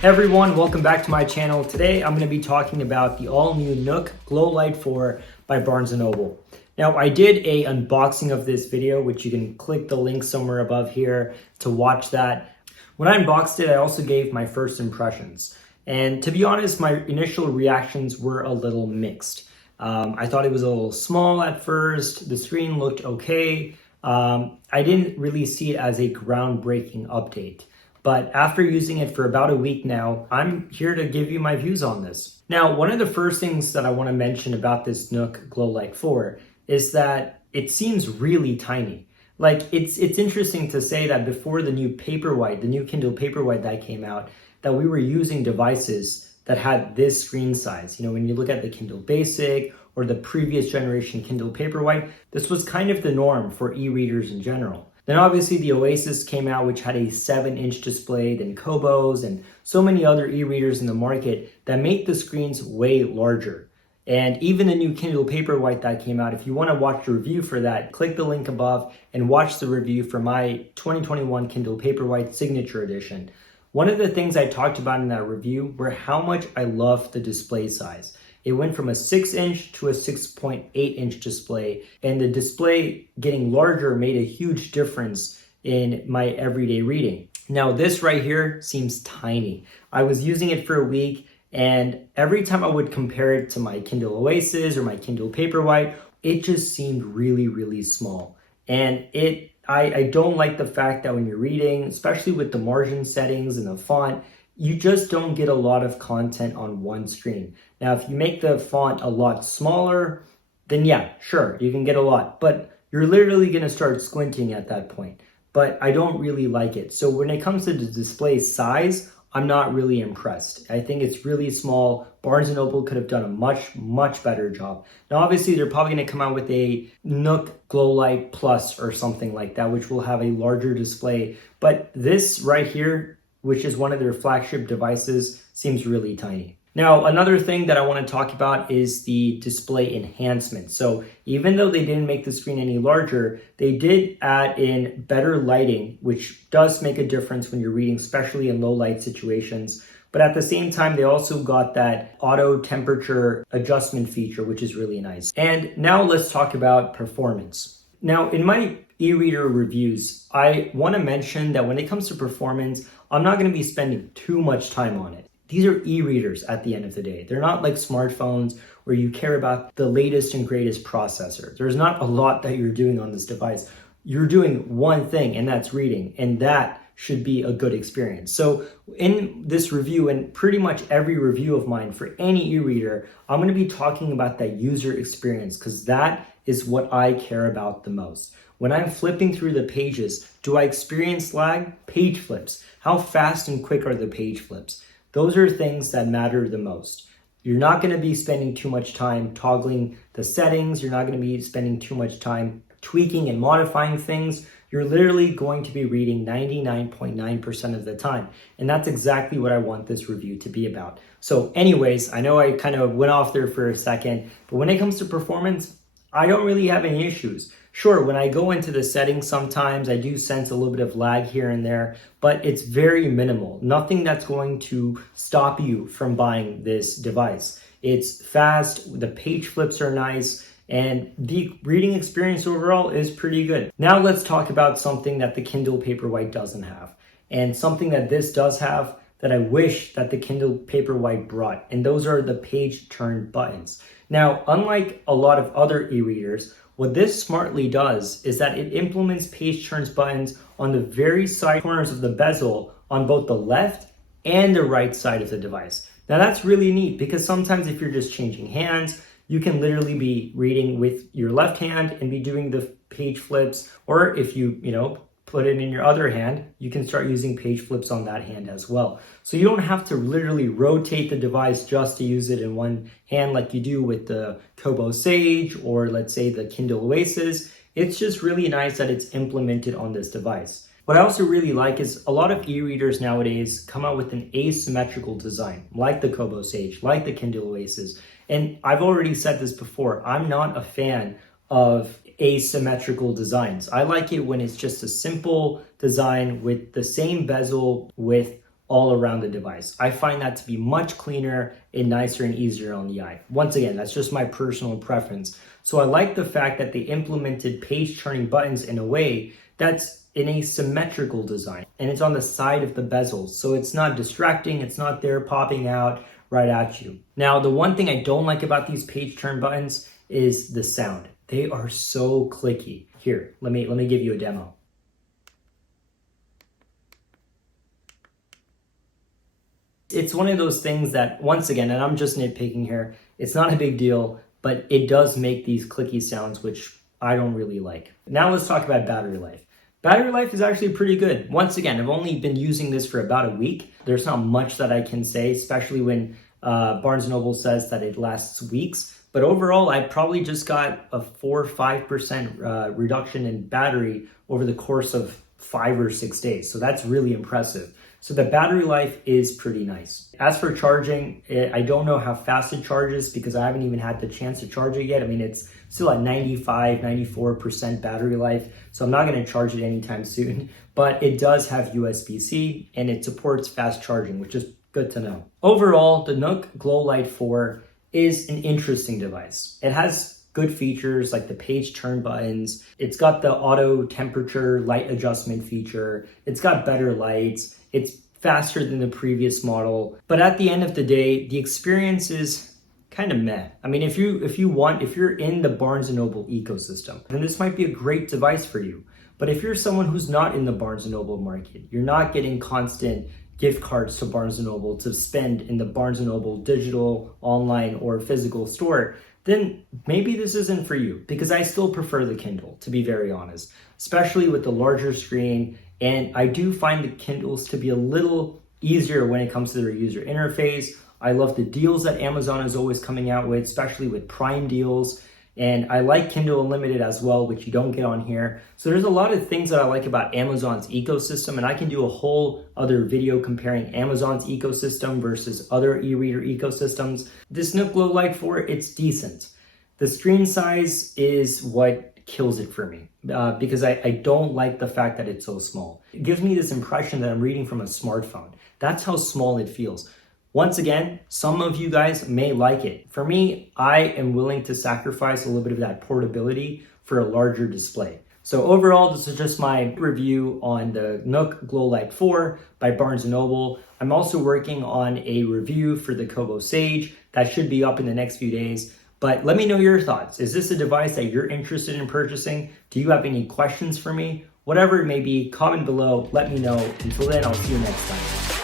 Hey everyone, welcome back to my channel. Today I'm going to be talking about the all-new Nook GLOWLIGHT 4 by Barnes & Noble. Now I did a unboxing of this video, which you can click the link somewhere above here to watch that. When I unboxed it, I also gave my first impressions. And to be honest, my initial reactions were a little mixed. I thought it was a little small at first. The screen looked okay. I didn't really see it as a groundbreaking update. But after using it for about a week now, I'm here to give you my views on this. Now, one of the first things that I want to mention about this Nook GLOWLIGHT 4 is that it seems really tiny. Like, it's interesting to say that before the new Paperwhite, the new Kindle Paperwhite that came out, that we were using devices that had this screen size. You know, when you look at the Kindle Basic or the previous generation Kindle Paperwhite, this was kind of the norm for e-readers in general. Then obviously the Oasis came out, which had a 7-inch display, then Kobos, and so many other e-readers in the market that make the screens way larger. And even the new Kindle Paperwhite that came out, if you want to watch the review for that, click the link above and watch the review for my 2021 Kindle Paperwhite Signature Edition. One of the things I talked about in that review were how much I love the display size. It went from a 6-inch to a 6.8-inch display, and the display getting larger made a huge difference in my everyday reading. Now this right here seems tiny. I was using it for a week, and every time I would compare it to my Kindle Oasis or my Kindle Paperwhite, it just seemed really, really small. And I don't like the fact that when you're reading, especially with the margin settings and the font, you just don't get a lot of content on one screen. Now, if you make the font a lot smaller, then yeah, sure, you can get a lot, but you're literally gonna start squinting at that point. But I don't really like it. So when it comes to the display size, I'm not really impressed. I think it's really small. Barnes & Noble could have done a much better job. Now, obviously, they're probably gonna come out with a Nook GLOWLIGHT Plus or something like that, which will have a larger display. But this right here, which is one of their flagship devices, seems really tiny. Now, another thing that I want to talk about is the display enhancement. So even though they didn't make the screen any larger, they did add in better lighting, which does make a difference when you're reading, especially in low light situations. But at the same time, they also got that auto temperature adjustment feature, which is really nice. And now let's talk about performance. Now, in my e-reader reviews, I want to mention that when it comes to performance, I'm not going to be spending too much time on it. These are e-readers at the end of the day. They're not like smartphones where you care about the latest and greatest processor. There's not a lot that you're doing on this device. You're doing one thing, and that's reading, and that should be a good experience. So in this review, and pretty much every review of mine for any e-reader, I'm going to be talking about that user experience, because that is what I care about the most. When I'm flipping through the pages, do I experience lag? Page flips. How fast and quick are the page flips? Those are things that matter the most. You're not going to be spending too much time toggling the settings. You're not going to be spending too much time tweaking and modifying things. You're literally going to be reading 99.9% of the time. And that's exactly what I want this review to be about. So anyways, I know I kind of went off there for a second, but when it comes to performance, I don't really have any issues. Sure, when I go into the settings, sometimes I do sense a little bit of lag here and there, but it's very minimal. Nothing that's going to stop you from buying this device. It's fast, the page flips are nice, and the reading experience overall is pretty good. Now let's talk about something that the Kindle Paperwhite doesn't have, and something that this does have that I wish that the Kindle Paperwhite brought, and those are the page turn buttons. Now, unlike a lot of other e-readers, what this smartly does is that it implements page turns buttons on the very side corners of the bezel on both the left and the right side of the device. Now that's really neat, because sometimes if you're just changing hands, you can literally be reading with your left hand and be doing the page flips, or if you put it in your other hand, you can start using page flips on that hand as well. So you don't have to literally rotate the device just to use it in one hand like you do with the Kobo Sage or let's say the Kindle Oasis. It's just really nice that it's implemented on this device. What I also really like is a lot of e-readers nowadays come out with an asymmetrical design, like the Kobo Sage, like the Kindle Oasis. And I've already said this before, I'm not a fan of asymmetrical designs. I like it when it's just a simple design with the same bezel width all around the device. I find that to be much cleaner and nicer and easier on the eye. Once again, that's just my personal preference. So I like the fact that they implemented page turning buttons in a way that's in a symmetrical design, and it's on the side of the bezels. So it's not distracting, it's not there popping out right at you. Now, the one thing I don't like about these page turn buttons is the sound. They are so clicky. Here, let me give you a demo. It's one of those things that, once again, and I'm just nitpicking here, it's not a big deal, but it does make these clicky sounds, which I don't really like. Now let's talk about battery life. Battery life is actually pretty good. Once again, I've only been using this for about a week. There's not much that I can say, especially when Barnes & Noble says that it lasts weeks. But overall, I probably just got a 4 or 5% reduction in battery over the course of 5 or 6 days. So that's really impressive. So the battery life is pretty nice. As for charging, I don't know how fast it charges because I haven't even had the chance to charge it yet. I mean, it's still at 95, 94% battery life. So I'm not going to charge it anytime soon, but it does have USB-C and it supports fast charging, which is good to know. Overall, the Nook GLOWLIGHT 4 is an interesting device. It has good features like the page turn buttons. It's got the auto temperature light adjustment feature. It's got better lights. It's faster than the previous model. But at the end of the day, the experience is kind of meh. I mean, if you're in the Barnes & Noble ecosystem, then this might be a great device for you. But if you're someone who's not in the Barnes & Noble market, you're not getting constant gift cards to Barnes & Noble to spend in the Barnes & Noble digital, online, or physical store, then maybe this isn't for you, because I still prefer the Kindle, to be very honest, especially with the larger screen. And I do find the Kindles to be a little easier when it comes to their user interface. I love the deals that Amazon is always coming out with, especially with Prime deals. And I like Kindle Unlimited as well, which you don't get on here. So there's a lot of things that I like about Amazon's ecosystem, and I can do a whole other video comparing Amazon's ecosystem versus other e-reader ecosystems. This Nook GLOWLIGHT 4, it's decent. The screen size is what kills it for me because I don't like the fact that it's so small. It gives me this impression that I'm reading from a smartphone. That's how small it feels. Once again, some of you guys may like it. For me, I am willing to sacrifice a little bit of that portability for a larger display. So overall, this is just my review on the Nook GLOWLIGHT 4 by Barnes & Noble. I'm also working on a review for the Kobo Sage that should be up in the next few days. But let me know your thoughts. Is this a device that you're interested in purchasing? Do you have any questions for me? Whatever it may be, comment below, let me know. Until then, I'll see you next time.